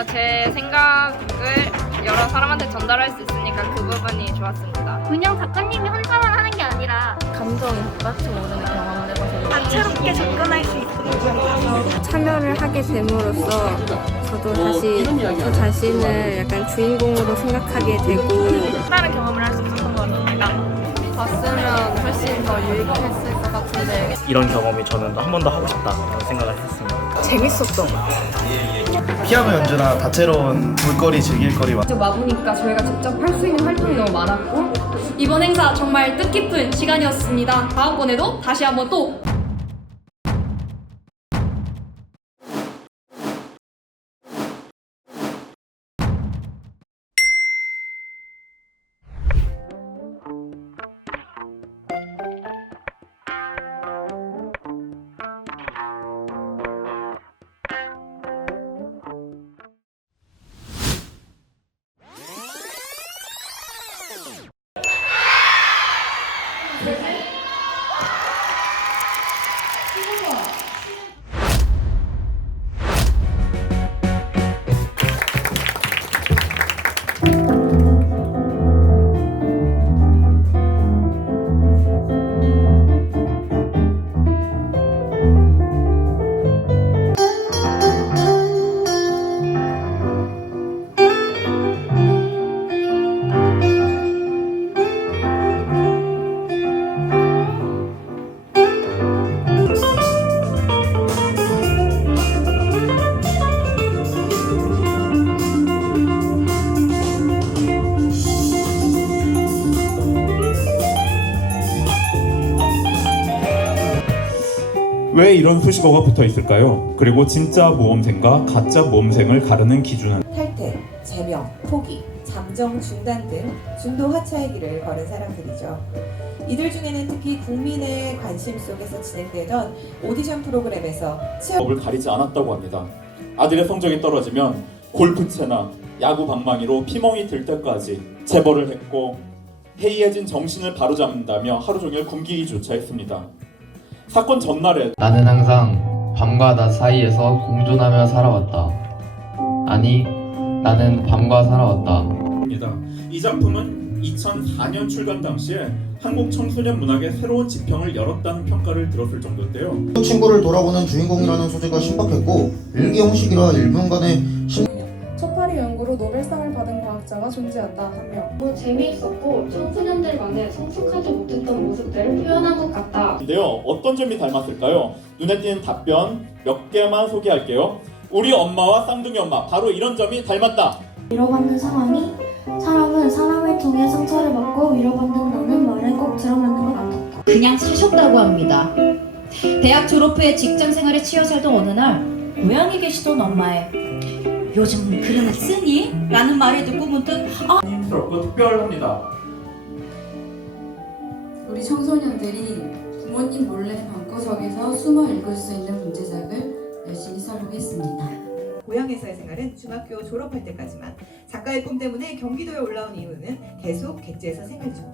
그래서 제 생각을 여러 사람한테 전달할 수 있으니까 그 부분이 좋았습니다. 그냥 작가님이 혼자만 하는 게 아니라 감정이 똑같이 오르는 경험을 해봐서 다채롭게 접근할 수 있는 것 같아서 참여를 하게 됨으로써 저도 다시 저 자신을 약간 주인공으로 생각하게 되고 다른 경험을 할 수 있었던 것 같습니다. 봤으면 훨씬 더 유익했을 것 같은데 이런 경험이 저는 한 번 더 하고 싶다라는 생각을 했습니다. 재밌었던 것 같아요. 피아노 연주나 다채로운 볼거리, 즐길거리 직접 와보니까 저희가 직접 할 수 있는 활동이 너무 많았고 이번 행사 정말 뜻깊은 시간이었습니다. 다음번에도 다시 한번 또 왜 이런 수식어가 붙어 있을까요? 그리고 진짜 모험생과 가짜 모험생을 가르는 기준은 탈퇴, 제명, 포기, 잠정 중단 등 중도 하차의 길을 걸은 사람들이죠. 이들 중에는 특히 국민의 관심 속에서 진행되던 오디션 프로그램에서 취업을 가리지 않았다고 합니다. 아들의 성적이 떨어지면 골프채나 야구 방망이로 피멍이 들 때까지 체벌을 했고 해이해진 정신을 바로잡는다며 하루 종일 굶기기조차 했습니다. 사건 전날에 나는 항상 밤과 낮 사이에서 공존하며 살아왔다. 아니, 나는 밤과 살아왔다. 이 작품은 2004년 출간 당시에 한국 청소년 문학의 새로운 지평을 열었다는 평가를 들었을 정도인데요. 친구를 돌아보는 주인공이라는 소재가 신박했고 일기 형식이라 1분간의 첫파리 연구로 노벨상을 받은 과학자가 존재한다. 한 명. 너무 재미있었고 청소년들만의 성숙하지 못했던 모습들을 표현한 것 같다. 근데요, 어떤 점이 닮았을까요? 눈에 띄는 답변 몇 개만 소개할게요. 우리 엄마와 쌍둥이 엄마, 바로 이런 점이 닮았다. 위로받는 상황이 사람은 사람을 통해 상처를 받고 위로받는다는 말을 꼭 들어맞는 것 같았다. 그냥 사셨다고 합니다. 대학 졸업 후에 직장 생활에 치여 살던 어느 날 고향에 계시던 엄마의 요즘 글은 쓰니? 라는 말을 듣고 문득 힘스럽고 특별합니다. 우리 청소년들이 부모님 몰래 방구석에서 숨어 읽을 수 있는 문제작을 열심히 써보겠습니다. 고향에서의 생활은 중학교 졸업할 때까지만. 작가의 꿈 때문에 경기도에 올라온 이후는 계속 객지에서 생활 중.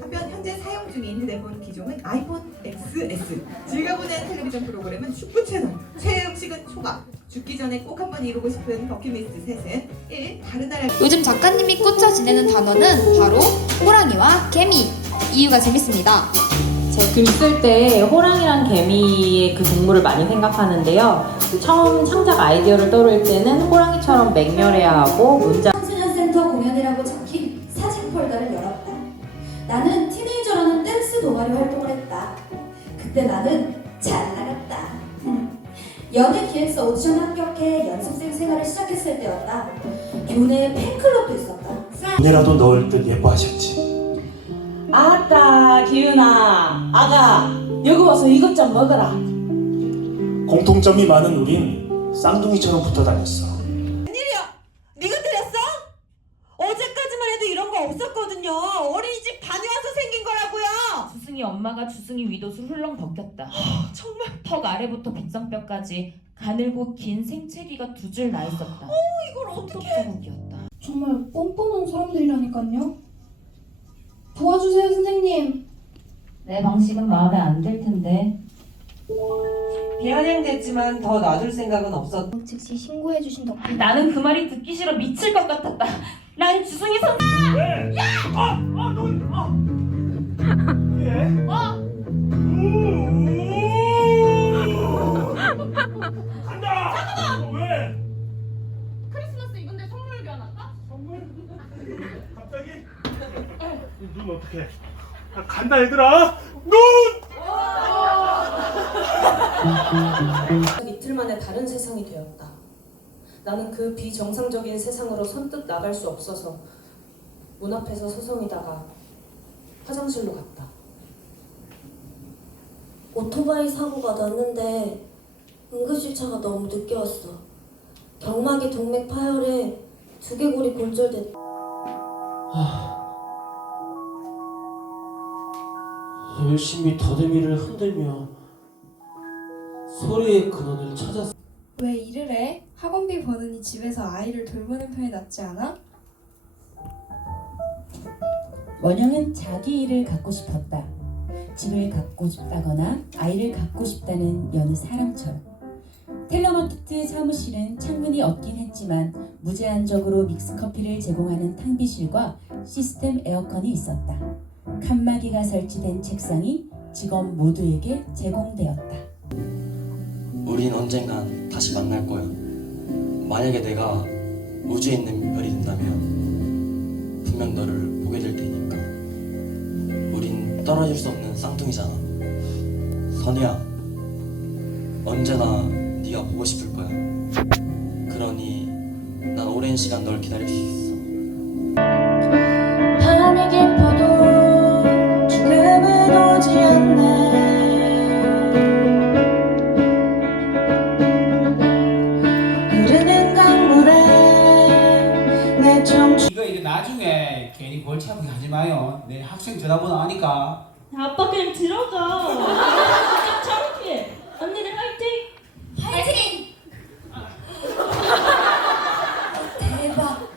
한편 현재 사용 중인 휴대폰 기종은 아이폰 XS. 즐겨보는 텔레비전 프로그램은 축구 채널. 최애 음식은 초밥. 죽기 전에 꼭 한번 이루고 싶은 버킷리스트 셋은 1. 다른 나라. 요즘 작가님이 꽂혀 지내는 단어는 바로 호랑이와 개미. 이유가 재밌습니다. 제 글 쓸 때 호랑이랑 개미의 그 동물을 많이 생각하는데요. 처음 창작 아이디어를 떠올릴 때는 호랑이처럼 맹렬해야 하고 문장 청소년센터 공연이라고 적힌 사진 폴더를 열었다. 나는 티네이저라는 댄스 동아리 활동을 했다. 그때 나는 잘 나갔다. 연예 기획사 오디션 합격해 연습생 생활을 시작했을 때였다. 교내에 팬클럽도 있었다. 눈에라도 넣을 듯 예뻐하셨지. 아따 기윤아 아가 여기 와서 이것 좀 먹어라. 공통점이 많은 우린 쌍둥이처럼 붙어 다녔어. 웬일이야? 네가 들렸어? 어제까지만 해도 이런 거 없었거든요. 어린이집 다녀와서 생긴 거라고요. 주승이 엄마가 주승이 윗옷을 훌렁 벗겼다. 정말 턱 아래부터 빗성뼈까지 가늘고 긴 생채기가 두 줄 나 있었다. 이걸 어떻게? 손톱자국이었다. 정말 뻔뻔한 사람들이라니까요. 도와주세요, 선생님. 내 방식은 마음에 안 들 텐데. 비아냥됐지만 더 놔둘 생각은 없었다. 즉시 신고해주신 덕분에 나는 그 말이 듣기 싫어 미칠 것 같았다. 난 주승이 선. 왜? 간다! 왜? 크리스마스 이건데 선물 교환할까? 선물? 갑자기? 눈 어떡해? 간다 얘들아! 눈! 이틀 만에 다른 세상이 되었다. 나는 그 비정상적인 세상으로 선뜻 나갈 수 없어서 문 앞에서 서성이다가 화장실로 갔다. 오토바이 사고가 났는데 응급실차가 너무 늦게 왔어. 경막에 동맥 파열에 두개골이 골절됐다. 열심히 더듬이를 흔들며 소리의 근원을 찾았어. 왜 일을 해? 학원비 버느니 집에서 아이를 돌보는 편이 낫지 않아? 원영은 자기 일을 갖고 싶었다. 집을 갖고 싶다거나 아이를 갖고 싶다는 여느 사람처럼. 텔레마케트 사무실은 창문이 없긴 했지만 무제한적으로 믹스커피를 제공하는 탕비실과 시스템 에어컨이 있었다. 칸막이가 설치된 책상이 직원 모두에게 제공되었다. 우린 언젠간 다시 만날 거야. 만약에 내가 우주에 있는 별이 된다면 분명 너를 보게 될 테니까. 우린 떨어질 수 없는 쌍둥이잖아. 선우야, 언제나 네가 보고 싶을 거야. 그러니 난 오랜 시간 널 기다릴 수 있어. 밤이 깊어도 죽음은 오지 않네. 흐르는 강물에 내 청춘. 이거 나중에 괜히 골치 아프게 하지 마요. 내 학생 전화번호 아니까. 아빠 그냥 들어가. 진짜 창피해. 언니들 화이팅. 화이팅! 대박.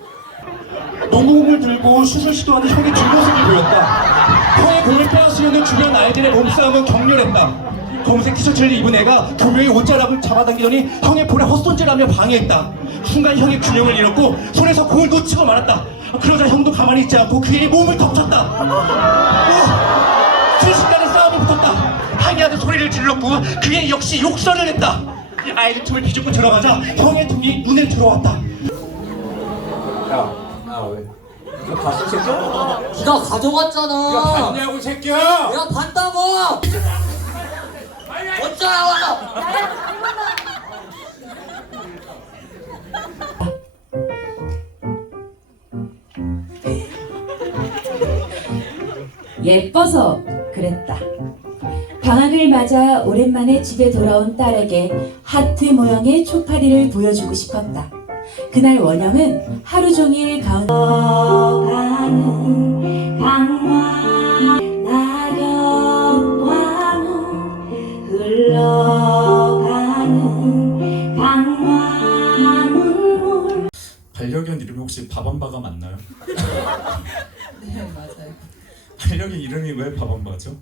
농구공을 들고 슛을 시도하는 형의 뒷모습이 보였다. 형의 공을 빼앗으려는 주변 아이들의 몸싸움은 격렬했다. 검은색 티셔츠를 입은 애가 교묘히 옷자락을 잡아당기더니 형의 볼에 헛손질하며 방해했다. 순간 형의 균형을 잃었고 손에서 공을 놓치고 말았다. 그러자 형도 가만히 있지 않고 그의 몸을 덮쳤다. 순식간에 싸움이 붙었다. 항의하는 소리를 질렀고 그의 역시 욕설을 했다. 아이들 틈을 비집고 들어가자 형의 등이 눈에 들어왔다. 왜? 이거 봤어, 새끼야? 네가 가져갔잖아. 이거 봤냐고, 새끼야? 내가 봤다고. 어쩌라고. 예뻐서 그랬다. 방학을 맞아 오랜만에 집에 돌아온 딸에게 하트 모양의 초파리를 보여주고 싶었다. 그날 원영은 하루 종일 가는 강화 낙엽과는 흘러가는 강화 눈물. 반려견 이름이 혹시 바밤바가 맞나요? 네, 맞아요. 반려견 이름이 왜 바밤바죠?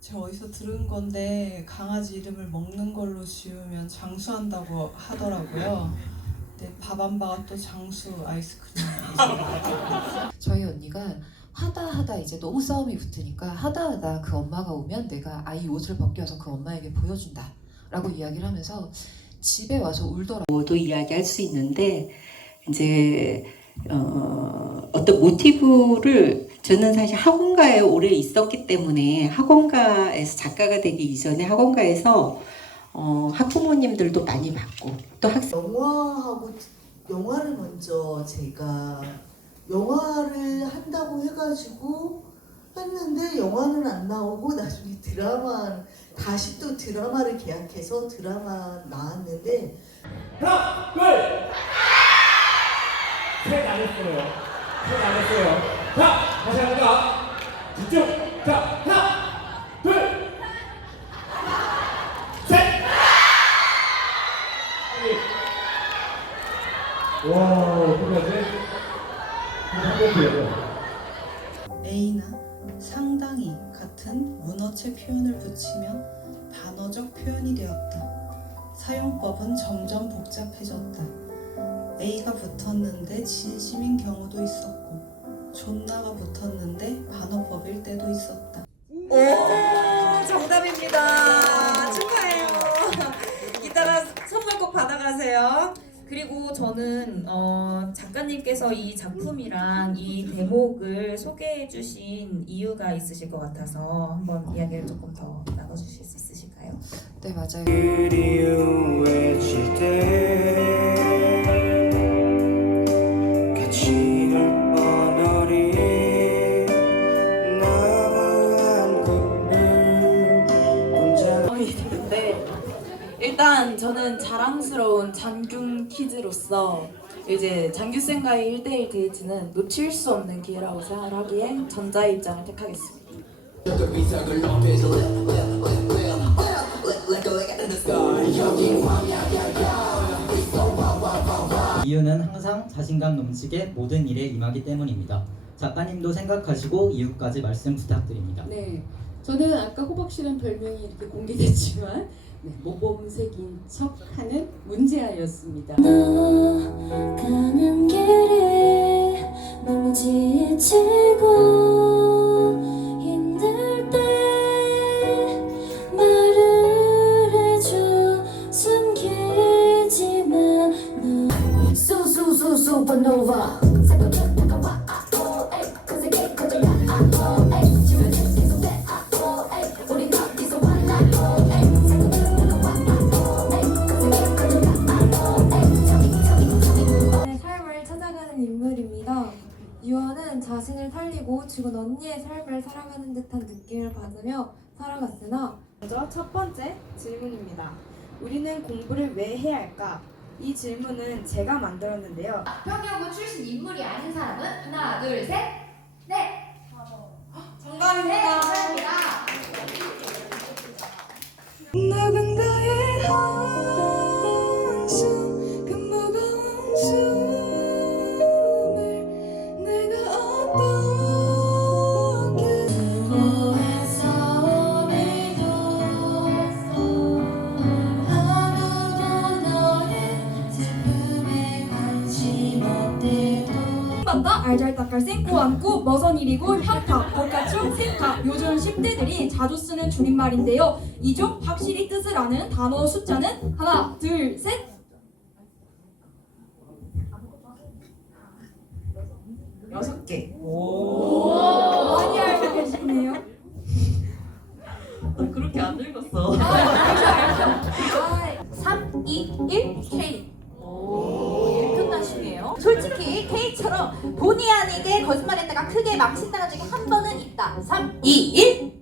제가 어디서 들은 건데 강아지 이름을 먹는 걸로 지으면 장수한다고 하더라고요. 근데 바밤바가 또 장수 아이스크림. 저희 언니가 하다 이제 너무 싸움이 붙으니까 하다 그 엄마가 오면 내가 아이 옷을 벗겨서 그 엄마에게 보여준다 라고 이야기를 하면서 집에 와서 울더라고요. 도 이야기할 수 있는데 이제 어떤 모티브를 저는 사실 학원가에 오래 있었기 때문에 학원가에서 작가가 되기 이전에 학원가에서 학부모님들도 많이 봤고 또 학생 영화를 먼저 제가 영화를 한다고 해가지고 했는데 영화는 안 나오고 나중에 다시 또 드라마를 계약해서 드라마 나왔는데 하나, 둘, 셋 안 했어요. 자, 다시 합니다. 집중. 자, 하나, 둘, 셋. 와, 어떡하지? A나 상당히 같은 문어체 표현을 붙이면 단어적 표현이 되었다. 사용법은 점점 복잡해졌다. A가 붙었는데 진심인 경우도 있었고 존나가 붙었는데 반어법일 때도 있었다. 오, 정답입니다. 축하해요. 이따가 선물 꼭 받아가세요. 그리고 저는 작가님께서 이 작품이랑 이 대목을 소개해 주신 이유가 있으실 것 같아서 한번 이야기를 조금 더 나눠주실 수 있으실까요? 네, 맞아요. 그리워질 때 같이 울 뻔하리 나무 한 그늘 혼자 네, 일단 저는 자랑스러운 장균 키즈로서 이제 장규쌤과의 1대1 데이트는 놓칠 수 없는 기회라고 생각하기에 전자의 입장을 택하겠습니다. 이유는 항상 자신감 넘치게 모든 일에 임하기 때문입니다. 작가님도 생각하시고 이유까지 말씀 부탁드립니다. 네, 저는 아까 호박씨란 별명이 이렇게 공개됐지만 모범생인 척하는 문제아였습니다. 가는 길에 너무 지치고 힘들 때 말을 해줘 숨기지만 너 수수수수퍼노바 인물입니다. 유아는 자신을 살리고 죽은 언니의 삶을 살아가는 듯한 느낌을 받으며 살아갔으나 먼저 첫 번째 질문입니다. 우리는 공부를 왜 해야 할까? 이 질문은 제가 만들었는데요. 평양고 출신 인물이 아닌 사람은 하나, 둘, 셋, 넷. 정답입니다. 네, 정답입니다. 누군가의 한숨 그 무거운 숨을 내가 어떻게 수고해서 오늘도 아무도 너의 슬픔에 관심 없대도 맞다 알잘딱할 쌩꼬 안고 머선일이고 현타 벌가충 생타 요즘 10대들이 자주 쓰는 줄임말인데요. 이 중 확실히 뜻을 아는 단어 숫자는 하나 둘 셋. 여섯 개. 많이 알고 계시네요. 그렇게 안 읽었어. 알죠. 3, 2, 1, K. 오, 끝나시네요. 솔직히 K처럼 본의 아니게 거짓말했다가 크게 망신당한 적이 한 번은 있다. 3, 2, 1.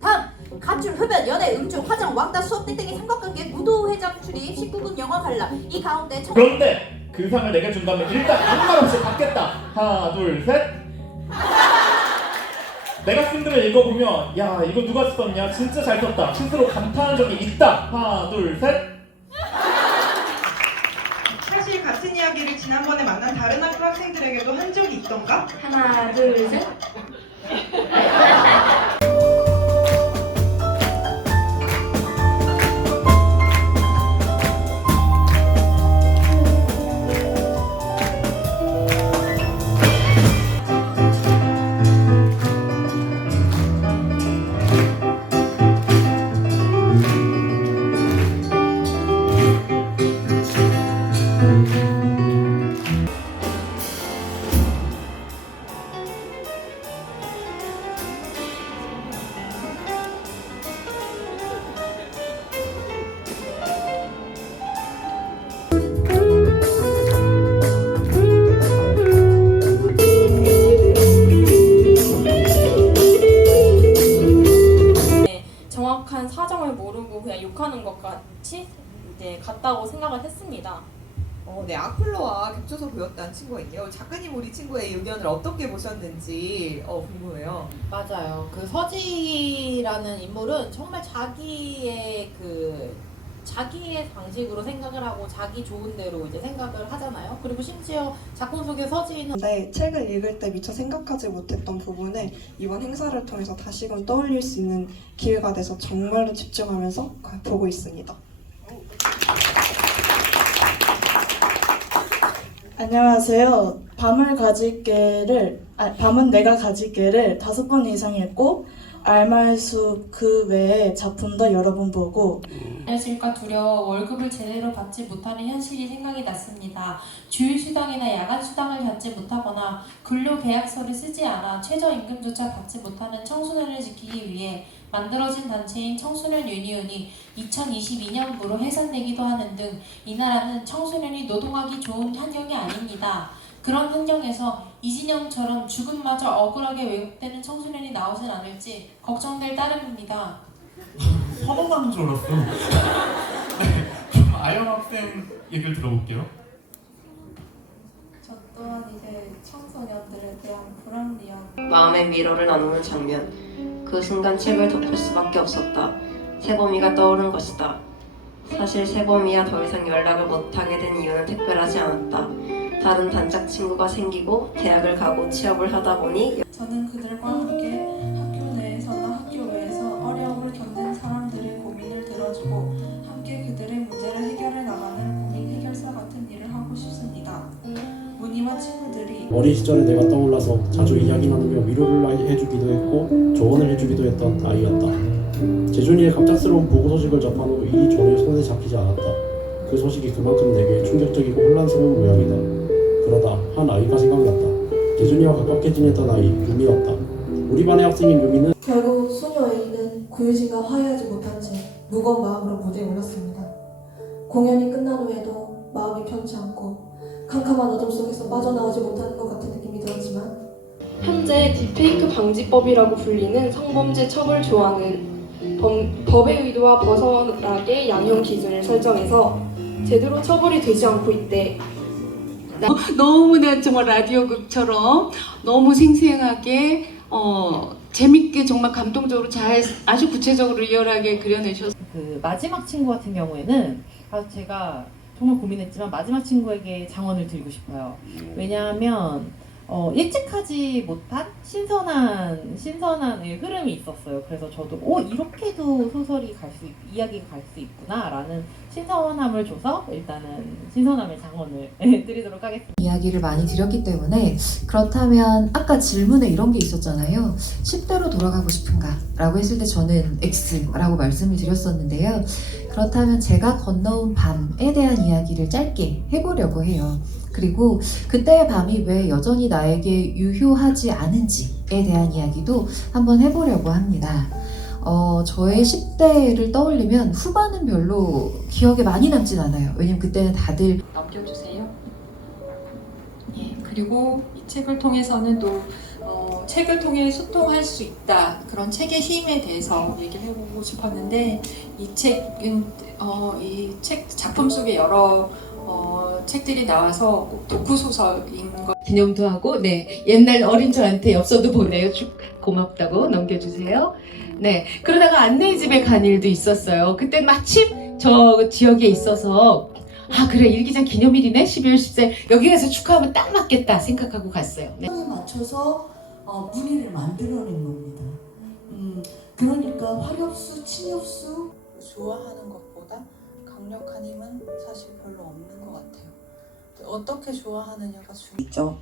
다음 가출, 흡연, 연애, 음주, 화장, 왕따, 수업, 땡땡이, 삼각관계, 무도회장 출입, 19금 영화 관람. 이 가운데 그런데 그 상을 내게 준다면 일단 아무 말 없이 받겠다. 하나 둘 셋. 내가 쓴 글을 읽어보면 야 이거 누가 썼냐 진짜 잘 썼다 스스로 감탄한 적이 있다. 하나 둘 셋. 사실 같은 이야기를 지난번에 만난 다른 학교 학생들에게도 한 적이 있던가? 하나 둘 셋. 정확한 사정을 모르고 그냥 욕하는 것 같이 이제 같다고 생각을 했습니다. 네, 악플러와 겹쳐서 보였다는 친구가 있네요. 작가님 우리 친구의 의견을 어떻게 보셨는지 궁금해요. 맞아요. 그 서지라는 인물은 정말 자기의 그 자기의 방식으로 생각을 하고 자기 좋은 대로 이제 생각을 하잖아요. 그리고 심지어 작품 속의 서지는 책을 읽을 때 미처 생각하지 못했던 부분을 이번 행사를 통해서 다시금 떠올릴 수 있는 기회가 돼서 정말로 집중하면서 보고 있습니다. 안녕하세요. 밤은 내가 가질게를 5번 이상 읽고 알말숲 그 외의 작품도 여러 번 보고 알실까 두려워 월급을 제대로 받지 못하는 현실이 생각이 났습니다. 주휴수당이나 야간수당을 받지 못하거나 근로계약서를 쓰지 않아 최저임금조차 받지 못하는 청소년을 지키기 위해 만들어진 단체인 청소년 유니온이 2022년부로 해산되기도 하는 등 이 나라는 청소년이 노동하기 좋은 환경이 아닙니다. 그런 환경에서 이진영처럼 죽음마저 억울하게 왜곡되는 청소년이 나오진 않을지 걱정될 따름입니다. 화가 줄 알았어. 네, 그럼 아연 학생 얘기를 들어볼게요. 저 또한 이제 청소년들에 대한 불합리한 마음의 미로를 나누는 장면. 그 순간 책을 덮을 수밖에 없었다. 세범이가 떠오른 것이다. 사실 세범이와 더 이상 연락을 못하게 된 이유는 특별하지 않았다. 다른 단짝 친구가 생기고 대학을 가고 취업을 하다 보니 저는 그들과 함께 학교 내에서나 학교 외에서 어려움을 겪는 사람들의 고민을 들어주고 함께 그들의 문제를 해결해 나가는 고민 해결사 같은 일을 하고 싶습니다. 문희와 친구들이 어린 시절에 내가 떠올라서 자주 이야기 나누며 위로를 해주기도 했고 조언을 해주기도 했던 아이였다. 재준이의 갑작스러운 보고 소식을 접한 후 일이 전혀 손에 잡히지 않았다. 그 소식이 그만큼 내게 충격적이고 혼란스러운 모양이다. 그러다 한 아이가 생각났다. 재준이와 가깝게 지냈던 아이 유미였다. 우리 반의 학생인 유미는 결국 소녀 A는 고유진과 화해하지 못한 채 무거운 마음으로 무대에 올랐습니다. 공연이 끝난 후에도 마음이 편치 않고 캄캄한 어둠 속에서 빠져나오지 못하는 것 같은 느낌이 들었지만 현재 딥페이크 방지법이라고 불리는 성범죄 처벌 조항은 법의 의도와 벗어나게 양형 기준을 설정해서 제대로 처벌이 되지 않고 있대. 너무나 정말 라디오극처럼 너무 생생하게 재밌게 정말 감동적으로 잘 아주 구체적으로 리얼하게 그려내셨어요. 그 마지막 친구 같은 경우에는 제가 정말 고민했지만 마지막 친구에게 장원을 드리고 싶어요. 왜냐하면 예측하지 못한 신선한 흐름이 있었어요. 그래서 저도 이렇게도 소설이 이야기가 갈 수 있구나라는 신선함을 줘서 일단은 신선함의 장원을 드리도록 하겠습니다. 이야기를 많이 드렸기 때문에 그렇다면 아까 질문에 이런 게 있었잖아요. 10대로 돌아가고 싶은가? 라고 했을 때 저는 X라고 말씀을 드렸었는데요. 그렇다면 제가 건너온 밤에 대한 이야기를 짧게 해보려고 해요. 그리고 그때의 밤이 왜 여전히 나에게 유효하지 않은지에 대한 이야기도 한번 해보려고 합니다. 저의 10대를 떠올리면 후반은 별로 기억에 많이 남진 않아요. 왜냐면 그때는 다들 넘겨주세요. 예, 그리고 이 책을 통해서는 또 책을 통해 소통할 수 있다. 그런 책의 힘에 대해서 얘기를 해보고 싶었는데 이 책은 이 책 작품 속에 여러 책들이 나와서 꼭 도쿠소설인 것. 기념도 하고, 옛날 어린 저한테 엽서도 보내요. 고맙다고 넘겨주세요. 그러다가 안내집에 간 일도 있었어요. 그때 마침 저 지역에 있어서 그래 일기장 기념일이네 12월 14일 여기 가서 축하하면 딱 맞겠다 생각하고 갔어요. 맞춰서 분위기를 만들어낸 겁니다. 그러니까 활엽수, 침엽수 좋아하는 것보다 강력한 힘은 사실 별로 없는 것 같아요. 어떻게 좋아하느냐가 있죠.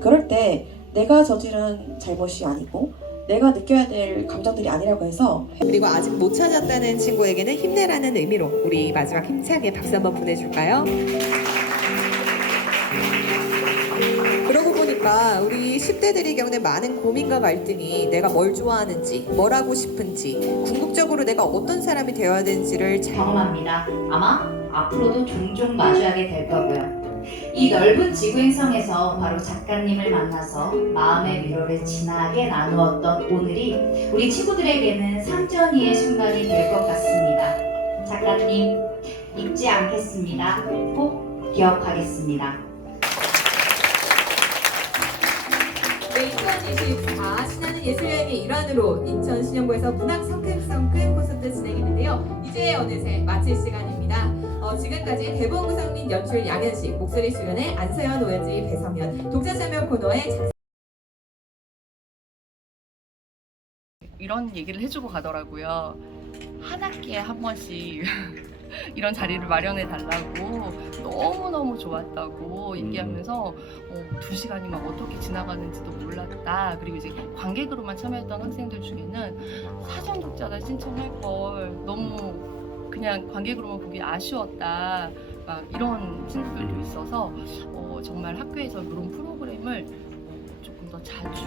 그럴 때 내가 저지른 잘못이 아니고 내가 느껴야 될 감정들이 아니라고 해서 그리고 아직 못 찾았다는 친구에게는 힘내라는 의미로 우리 마지막 힘차게 박수 한번 보내줄까요? 그러고 보니까 우리 10대들의 경우는 많은 고민과 갈등이 내가 뭘 좋아하는지 뭘 하고 싶은지 궁극적으로 내가 어떤 사람이 되어야 되는지를 경험합니다. 아마 앞으로도 종종 마주하게 될 거고요. 이 넓은 지구행성에서 바로 작가님을 만나서 마음의 위로를 진하게 나누었던 오늘이 우리 친구들에게는 상전이의 순간이 될 것 같습니다. 작가님 잊지 않겠습니다. 꼭 기억하겠습니다. 2024 신나는 예술여행의 일환으로 인천신영구에서 문학 성큼성큼 콘서트 진행했는데요. 이제 어느새 마칠 시간입니다. 지금까지 대본 구성 및 연출 양현식, 목소리 수련의 안서연, 오현지, 배성현, 독자자명 코너의 이런 얘기를 해주고 가더라고요. 한 학기에 한 번씩 이런 자리를 마련해 달라고 너무너무 좋았다고 얘기하면서 2시간이 막 어떻게 지나가는지도 몰랐다. 그리고 이제 관객으로만 참여했던 학생들 중에는 사전 독자를 신청할 걸 너무 그냥 관객으로만 보기 아쉬웠다. 막 이런 친구들도 있어서 정말 학교에서 이런 프로그램을 조금 더 자주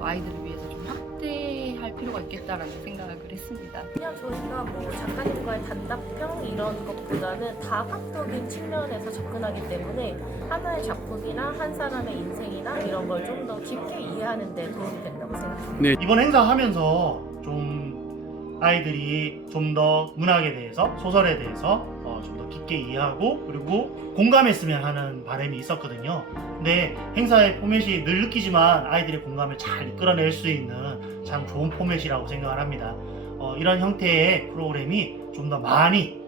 아이들을 위해서 좀 확대할 필요가 있겠다라는 생각을 했습니다. 그냥 저희가 뭐 작가님과의 단답형 이런 것보다는 다각적인 측면에서 접근하기 때문에 하나의 작품이나 한 사람의 인생이나 이런 걸 좀 더 깊게 이해하는 데 도움이 된다고 생각합니다. 네. 이번 행사 하면서 좀 아이들이 좀 더 문학에 대해서, 소설에 대해서 좀 더 깊게 이해하고 그리고 공감했으면 하는 바람이 있었거든요. 근데 행사의 포맷이 늘 느끼지만 아이들의 공감을 잘 이끌어낼 수 있는 참 좋은 포맷이라고 생각을 합니다. 이런 형태의 프로그램이 좀 더 많이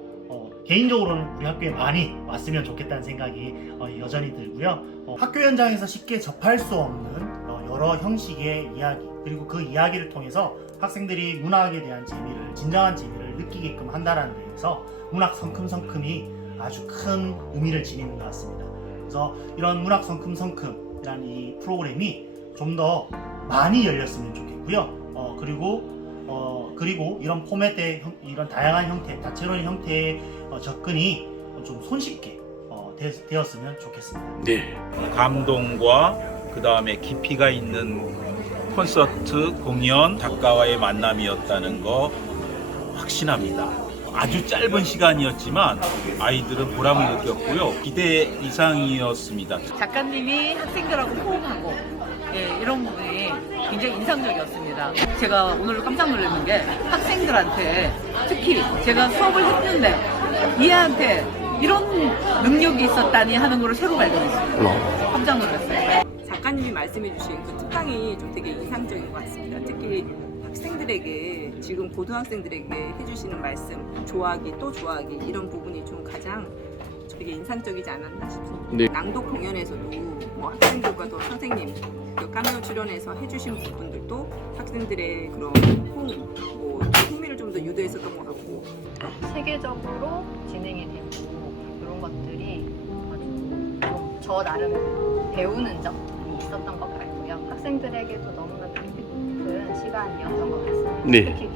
개인적으로는 우리 학교에 많이 왔으면 좋겠다는 생각이 여전히 들고요. 학교 현장에서 쉽게 접할 수 없는 여러 형식의 이야기, 그리고 그 이야기를 통해서 학생들이 문학에 대한 재미를, 진정한 재미를 느끼게끔 한다는 데에서 문학 성큼성큼이 아주 큰 의미를 지니는 것 같습니다. 그래서 이런 문학 성큼성큼이라는 이 프로그램이 좀 더 많이 열렸으면 좋겠고요. 그리고 이런 포맷의 이런 다양한 형태, 다채로운 형태의 접근이 좀 손쉽게 되었으면 좋겠습니다. 네. 감동과 그 다음에 깊이가 있는 콘서트, 공연, 작가와의 만남이었다는 거 확신합니다. 아주 짧은 시간이었지만 아이들은 보람을 느꼈고요. 기대 이상이었습니다. 작가님이 학생들하고 호흡하고 이런 부분이 굉장히 인상적이었습니다. 제가 오늘 깜짝 놀랐는 게 학생들한테 특히 제가 수업을 했는데 얘한테 이런 능력이 있었다니 하는 걸 새로 발견했어요. 깜짝 놀랐어요. 작가님이 말씀해주신 그 특강이 좀 되게 인상적인 것 같습니다. 특히 학생들에게, 지금 고등학생들에게 해주시는 말씀, 좋아하기 또 좋아하기, 이런 부분이 좀 가장 되게 인상적이지 않았나 싶습니다. 네. 낭독 공연에서도 뭐 학생들과 또 선생님 그 카메오 출연해서 해주신 부분들도 학생들의 그런 흥미를 좀 더 유도했었던 것 같고, 세계적으로 진행이 되고 이런 것들이 아주 좀 저 나름 배우는 점이 있었던 것 같고요. 학생들에게도 너무나 뜻깊은 시간이었던 것 같습니다. 네. 특히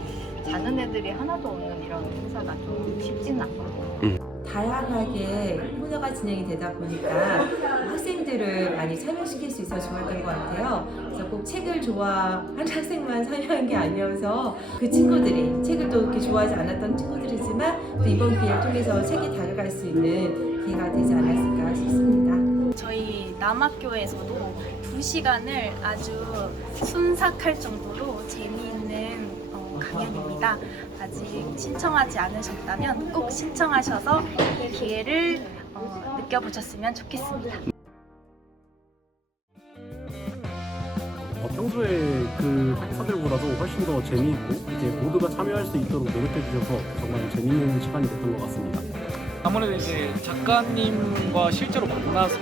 작은 애들이 하나도 없는 이런 행사가 좀 쉽지는 않거든요. 다양하게 코너가 진행이 되다 보니까 학생들을 많이 참여시킬 수 있어서 좋았던 것 같아요. 그래서 꼭 책을 좋아하는 학생만 참여한 게 아니어서 그 친구들이 책을 또 그렇게 좋아하지 않았던 친구들이지만 또 이번 기회를 통해서 책이 다가갈 수 있는 기회가 되지 않았을까 싶습니다. 저희 남학교에서도 2시간을 아주 순삭할 정도로 재미있는 강연입니다. 아직 신청하지 않으셨다면 꼭 신청하셔서 이 기회를 느껴보셨으면 좋겠습니다. 평소에 그 행사들보다도 훨씬 더 재미있고 이제 모두가 참여할 수 있도록 노력해 주셔서 정말 재미있는 시간이 됐던 것 같습니다. 아무래도 이제 작가님과 실제로 만나서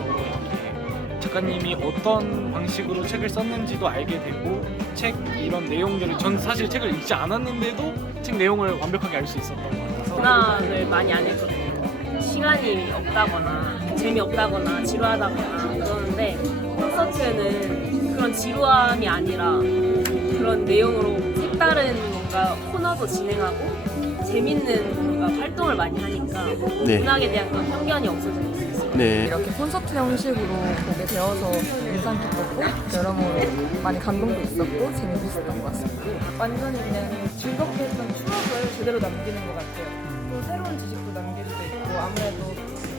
작가님이 어떤 방식으로 책을 썼는지도 알게 되고 책 이런 내용들을 전 사실 책을 읽지 않았는데도 책 내용을 완벽하게 알 수 있었던 것 같아서 문학을 많이 안 읽거든요. 시간이 없다거나 재미없다거나 지루하다거나 그러는데 콘서트에는 그런 지루함이 아니라 그런 내용으로 색다른 뭔가 코너도 진행하고 재밌는 뭔가 활동을 많이 하니까 네. 문학에 대한 그런 편견이 없어질 수 있어요. 네. 이렇게 콘서트 형식으로 보게 되어서 인상 깊었고 여러모로 많이 감동도 있었고 재미도 있었던 것 같습니다. 완전히 그냥 즐겁게 했던 추억을 제대로 남기는 것 같아요. 또 새로운 지식도 남길 수도 있고 아무래도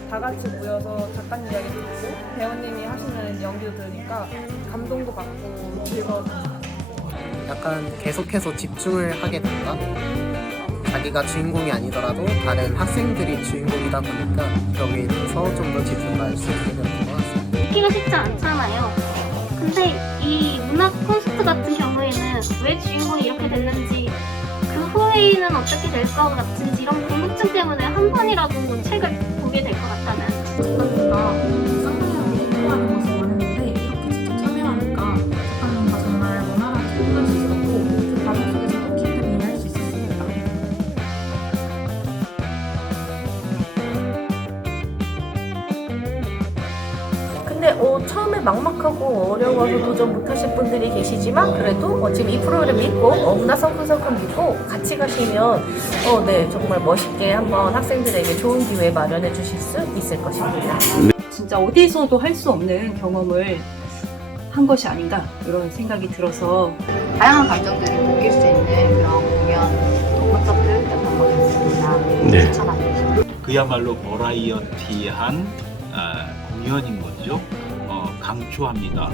다 같이 모여서 작가님 이야기 듣고 배우님이 하시는 연기도 들으니까 감동도 받고 즐거웠어요. 약간 계속해서 집중을 하게 된다? 자기가 주인공이 아니더라도 다른 학생들이 주인공이다 보니까 여기에 대해서 좀 더 집중할 수 있게 되는 것 같습니다. 읽기가 쉽지 않잖아요. 근데 이 문학 콘서트 같은 경우에는 왜 주인공이 이렇게 됐는지 그 후에는 어떻게 될 것 같은지 이런 궁금증 때문에 한 번이라도 책을 보게 될 것 같다는 작가님과 쌍방향으로 공부하는 것을 원했는데 이렇게 직접 참여하니까 작가님과 정말 원활하게 소통할 수 있었고 그 과정 속에서도 깊은 이해할 수 있었습니다. 근데 처음에 막막하고 어려워서 도전 못하실 분들이 계시지만 그래도 지금 이 프로그램 믿고 문화성큼성큼 믿고 같이 가시면 네 정말 멋있게 한번 학생들에게 좋은 기회 마련해 주실 수 있을 것입니다. 진짜 어디서도 할 수 없는 경험을 한 것이 아닌가 이런 생각이 들어서 다양한 감정들을 느낄 수 있는 그런 공연 콘서트였던 것 같습니다. 추천합니다. 그야말로 버라이어티한 공연인 거죠. 강추합니다.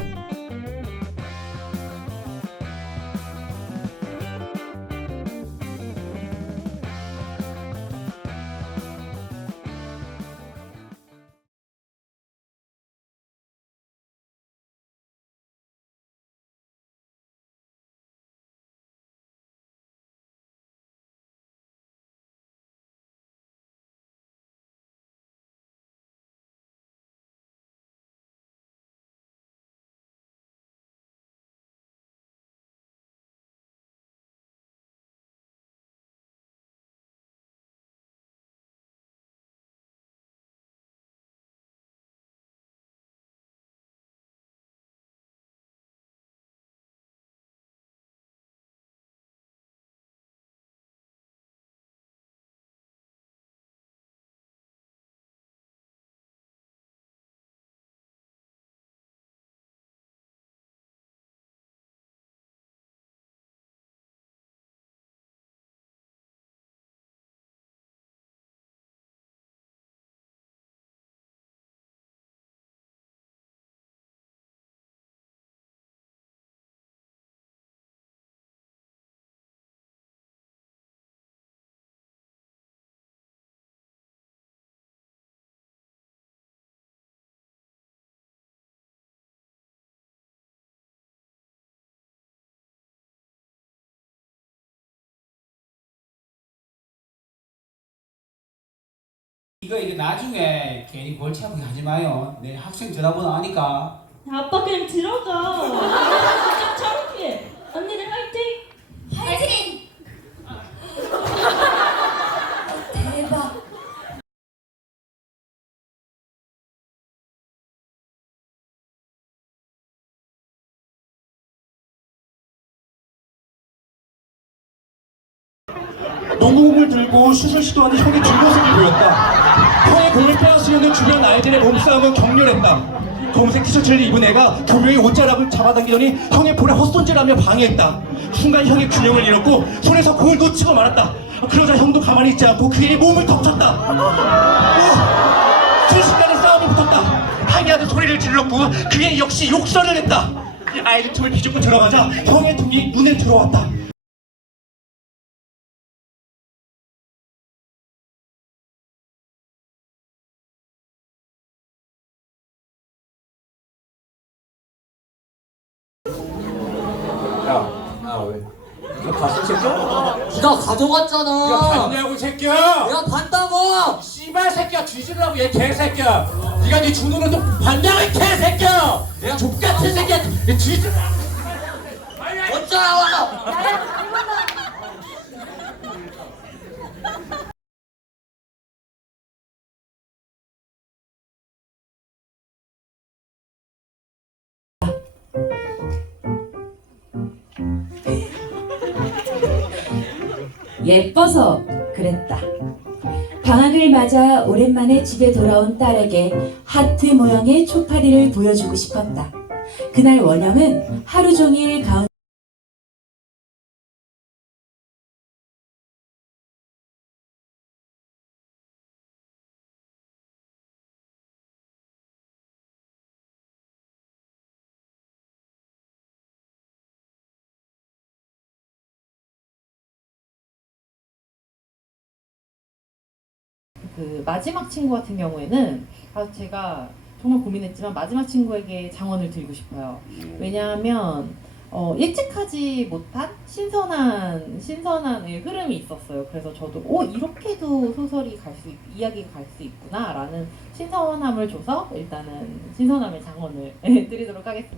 이거 나중에 괜히 골치 아프게 하지 마요. 내 학생 전화번호 아니까. 아빠 그냥 들어가. 진짜 창피해. 언니들 화이팅! 화이팅! 대박. 농구공을 들고 슛을 시도하는 형의 뒷모습이 보였다. 형의 공을 빼앗으려는 주변 아이들의 몸싸움은 격렬했다. 검은색 티셔츠를 입은 애가 교묘히 옷자락을 잡아당기더니 형의 볼에 헛손질하며 방해했다. 순간 형의 균형을 잃었고 손에서 공을 놓치고 말았다. 그러자 형도 가만히 있지 않고 그의 몸을 덮쳤다. 순식간에 싸움이 붙었다. 항의하는 소리를 질렀고 그의 역시 욕설을 했다. 아이들 틈을 비집고 들어가자 형의 등이 눈에 들어왔다. 왜? 네가 봤어, 새끼야? 네가 가져갔잖아. 네가 봤냐고, 새끼야? 내가 봤다고. 씨발 새끼야, 뒤지려고 얘 개새끼야. 네가 네 주둥이를 또 봤냐고, 이 개새끼야. 내가 족같은 새끼야. 얘 뒤지. 어쩌라고? 예뻐서 그랬다. 방학을 맞아 오랜만에 집에 돌아온 딸에게 하트 모양의 초파리를 보여주고 싶었다. 그날 원영은 하루 종일 가운 그 마지막 친구 같은 경우에는 제가 정말 고민했지만 마지막 친구에게 장원을 드리고 싶어요. 왜냐하면 예측하지 못한 신선한 흐름이 있었어요. 그래서 저도 이렇게도 소설이 이야기가 갈 수 있구나라는 신선함을 줘서 일단은 신선함의 장원을 드리도록 하겠습니다.